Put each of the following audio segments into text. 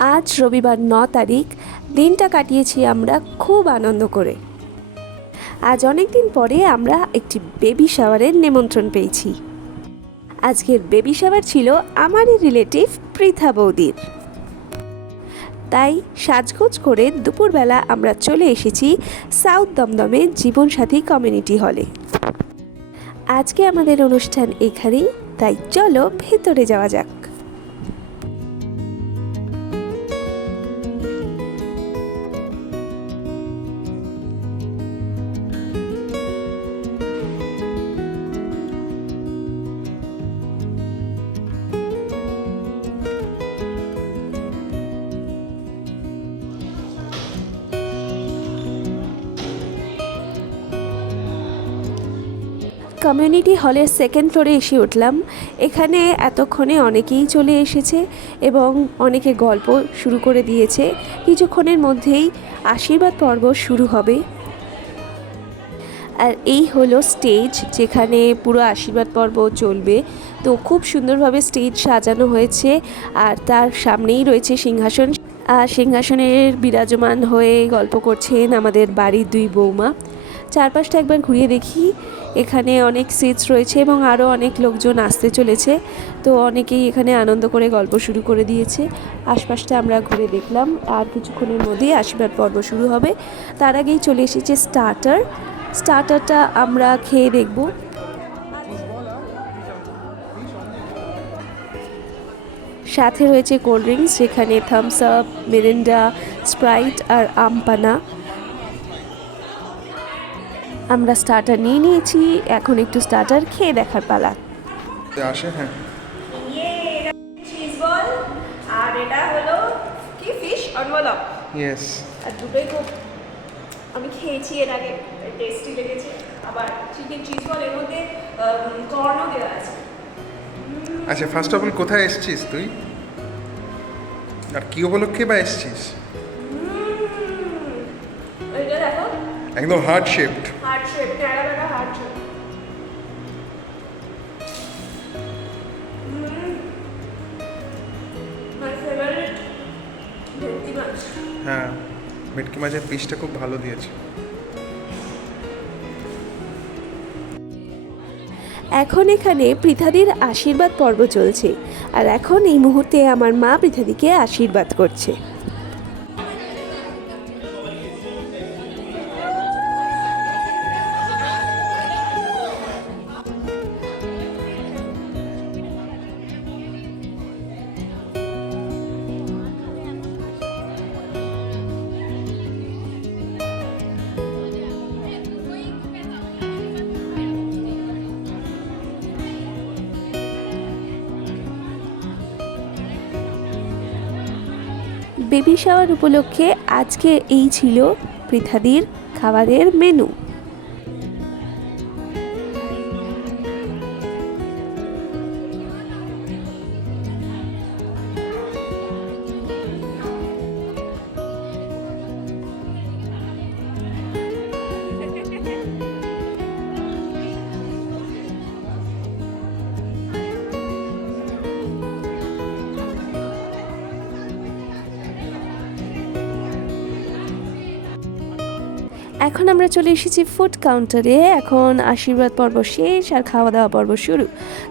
আজ রবিবার ন তারিখ, দিনটা কাটিয়েছি আমরা খুব আনন্দ করে। আজ অনেক দিন পরে আমরা একটি বেবি শাওয়ারের নিমন্ত্রণ পেয়েছি। আজকের বেবি শাওয়ার ছিল আমারই রিলেটিভ পৃথা বৌদির। তাই সাজগোজ করে দুপুরবেলা আমরা চলে এসেছি সাউথ দমদমে জীবনসাথী কমিউনিটি হলে। আজকে আমাদের অনুষ্ঠান এখানেই, তাই চলো ভেতরে যাওয়া যাক। কমিউনিটি হলের সেকেন্ড ফ্লোরে এসে উঠলাম। এখানে এতক্ষণে অনেকেই চলে এসেছে এবং অনেকে গল্প শুরু করে দিয়েছে। কিছুক্ষণের মধ্যেই আশীর্বাদ পর্ব শুরু হবে। আর এই হলো স্টেজ যেখানে পুরো আশীর্বাদ পর্ব চলবে। তো খুব সুন্দরভাবে স্টেজ সাজানো হয়েছে আর তার সামনেই রয়েছে সিংহাসন। আর সিংহাসনের বিরাজমান হয়ে গল্প করছেন আমাদের বাড়ির দুই বৌমা। চারপাশটা একবার ঘুরিয়ে দেখি। এখানে অনেক সিটস রয়েছে এবং আরও অনেক লোকজন আসতে চলেছে। তো অনেকেই এখানে আনন্দ করে গল্প শুরু করে দিয়েছে। আশপাশটা আমরা ঘুরে দেখলাম। আর কিছুক্ষণের মধ্যেই আশীর্বাদ পর্ব শুরু হবে। তার আগেই চলে এসেছে স্টার্টার স্টার্টারটা আমরা খেয়ে দেখব। সাথে রয়েছে কোল্ড ড্রিঙ্কস যেখানে থামস আপ মেরিন্ডা স্প্রাইট আর আমপানা আমরা স্টার্টার নিয়ে নিয়েছি এখন একটু স্টার্টার খেয়ে দেখার পালা। আসে হ্যাঁ। আর এটা হলো কি ফিশ অনভলপ ইয়েস আর দুটোই খুব আমি খেয়েছি এর আগে টেস্টি লেগেছে। আবার চিকেন চিজ বল এর মধ্যে কর্নও দেওয়া আছে। আচ্ছা ফার্স্ট অফ অল কোথায় এসেছিস তুই? আর কি উপলক্ষে বা এসেছিস? একদম হার্ট শেপড হ্যাঁ ভেটকি মাছের পিসটা খুব ভালো দিয়েছে. এখন এখানে পৃথাদির আশীর্বাদ পর্ব চলছে। আর এখন এই মুহূর্তে আমার মা পৃথাদিকে আশীর্বাদ করছে। বেবি শাওয়ার উপলক্ষে আজকে এই ছিল পৃথাদির খাবারের মেনু এখন আমরা চলে এসেছি ফুড কাউন্টারে এখন আশীর্বাদ পর্ব শেষ আর খাওয়া দাওয়া পর্ব শুরু।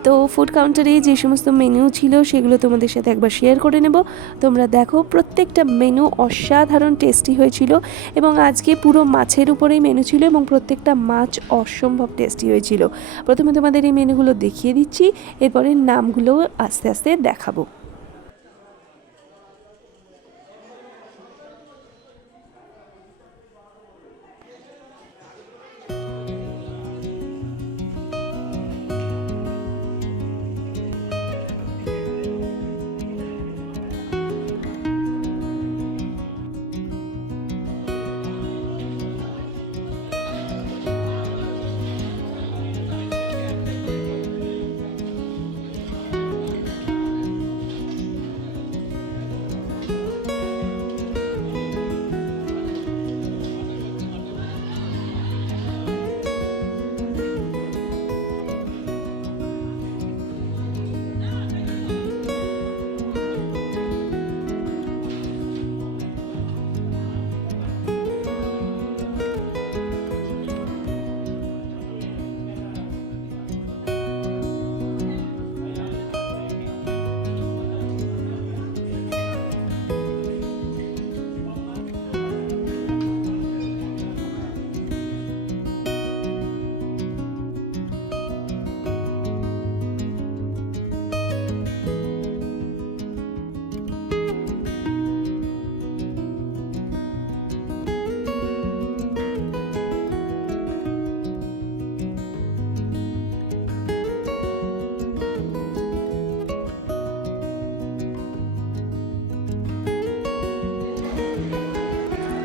তো ফুড কাউন্টারে যে সমস্ত মেনু ছিল, সেগুলো তোমাদের সাথে একবার শেয়ার করে নেব। তোমরা দেখো, প্রত্যেকটা মেনু অসাধারণ টেস্টি হয়েছিল এবং আজকে পুরো মাছের উপরেই মেনু ছিল এবং প্রত্যেকটা মাছ অসম্ভব টেস্টি হয়েছিল। প্রথমে তোমাদের এই মেনুগুলো দেখিয়ে দিচ্ছি, এরপরে নামগুলো আস্তে আস্তে দেখাবো।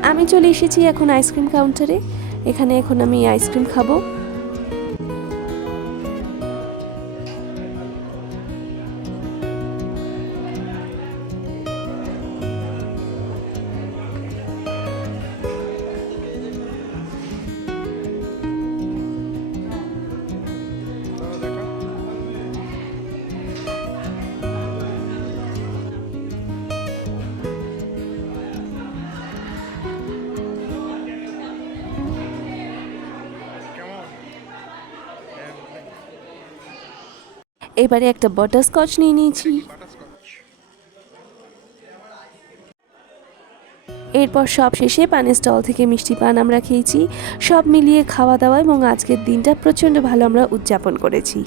আমি চলে এসেছি এখন আইসক্রিম কাউন্টারে। এখানে এখন আমি আইসক্রিম খাব। এবারে একটা বাটারস্কচ নিয়ে নিয়েছি। এরপর সব শেষে পানের স্টল থেকে মিষ্টি পান আমরা খেয়েছি। সব মিলিয়ে খাওয়া দাওয়া এবং আজকের দিনটা প্রচণ্ড ভালো আমরা উদযাপন করেছি।